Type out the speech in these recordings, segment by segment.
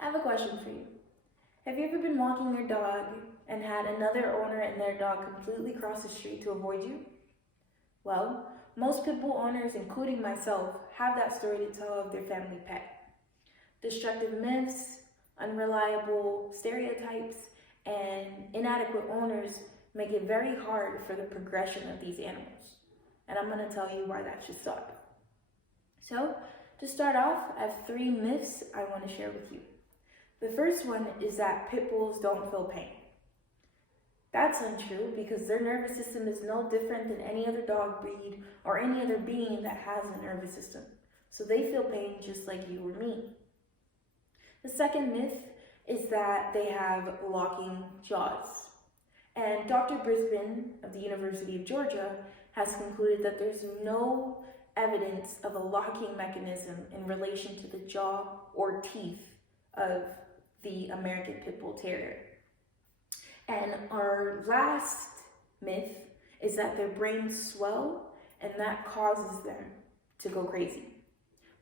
I have a question for you. Have you ever been walking your dog and had another owner and their dog completely cross the street to avoid you? Well, most pit bull owners, including myself, have that story to tell of their family pet. Destructive myths, unreliable stereotypes, and inadequate owners make it very hard for the progression of these animals. And I'm going to tell you why that should stop. So, to start off, I have 3 myths I want to share with you. The first one is that pit bulls don't feel pain. That's untrue because their nervous system is no different than any other dog breed or any other being that has a nervous system. So they feel pain just like you or me. The second myth is that they have locking jaws. And Dr. Brisbane of the University of Georgia has concluded that there's no evidence of a locking mechanism in relation to the jaw or teeth of the American Pit Bull Terrier. And our last myth is that their brains swell and that causes them to go crazy.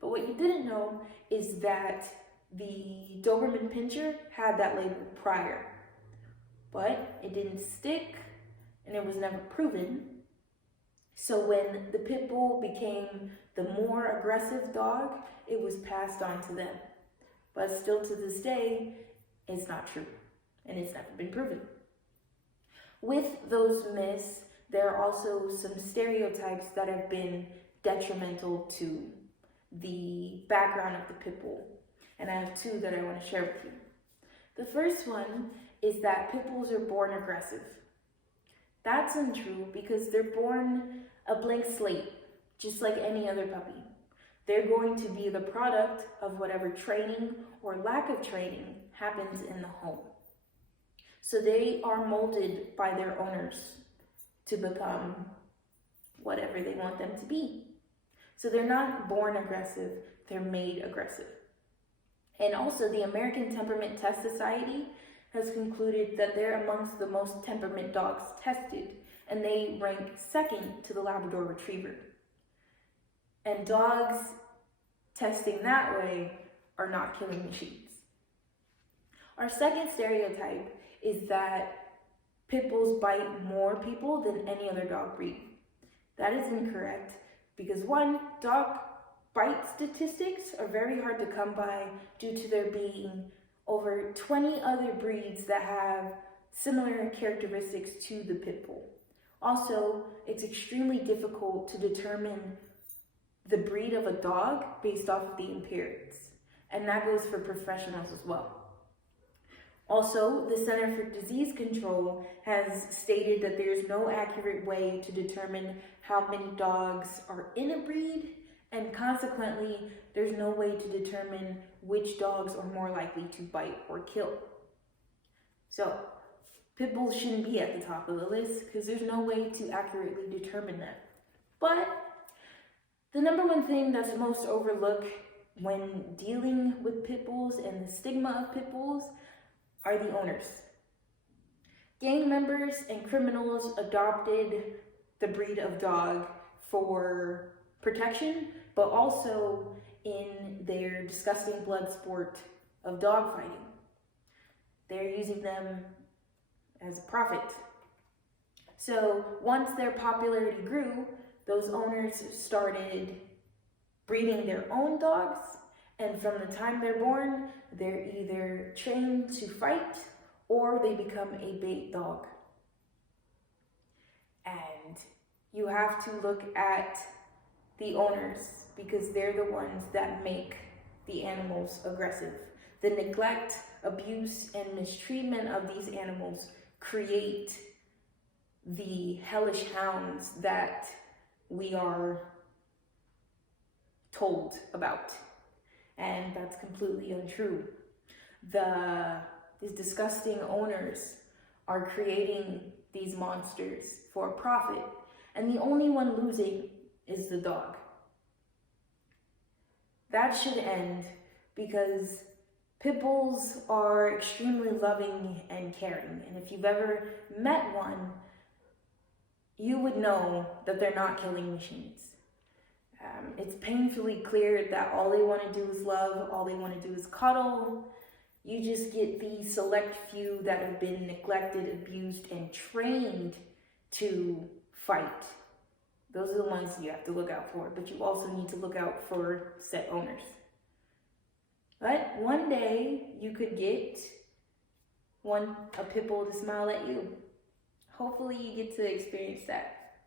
But what you didn't know is that the Doberman Pinscher had that label prior, but it didn't stick and it was never proven. So when the Pit Bull became the more aggressive dog, it was passed on to them. But still to this day, it's not true, and it's never been proven. With those myths, there are also some stereotypes that have been detrimental to the background of the Pit Bull, and I have 2 that I want to share with you. The first one is that Pit Bulls are born aggressive. That's untrue because they're born a blank slate, just like any other puppy. They're going to be the product of whatever training or lack of training happens in the home. So they are molded by their owners to become whatever they want them to be. So they're not born aggressive, they're made aggressive. And also the American Temperament Test Society has concluded that they're amongst the most temperament dogs tested, and they rank second to the Labrador Retriever. And dogs testing that way are not killing machines. Our second stereotype is that pit bulls bite more people than any other dog breed. That is incorrect because 1, dog bite statistics are very hard to come by due to there being over 20 other breeds that have similar characteristics to the pit bull. Also, it's extremely difficult to determine the breed of a dog based off of the appearance, and that goes for professionals as well. Also, the Center for Disease Control has stated that there's no accurate way to determine how many dogs are in a breed, and consequently, there's no way to determine which dogs are more likely to bite or kill. So, pit bulls shouldn't be at the top of the list because there's no way to accurately determine that. But the number one thing that's most overlooked when dealing with pit bulls and the stigma of pit bulls are the owners. Gang members and criminals adopted the breed of dog for protection, but also in their disgusting blood sport of dog fighting. They're using them as a profit. So once their popularity grew, those owners started breeding their own dogs, and from the time they're born, they're either trained to fight or they become a bait dog. And you have to look at the owners because they're the ones that make the animals aggressive. The neglect, abuse, and mistreatment of these animals create the hellish hounds that we are told about. And that's completely untrue. These disgusting owners are creating these monsters for profit, and the only one losing is the dog. That should end because pit bulls are extremely loving and caring, and if you've ever met one, you would know that they're not killing machines. It's painfully clear that all they want to do is love, all they want to do is cuddle, You just get the select few that have been neglected, abused, and trained to fight. Those are the ones you have to look out for, but you also need to look out for set owners. But one day you could get a pit bull to smile at you. Hopefully you get to experience that.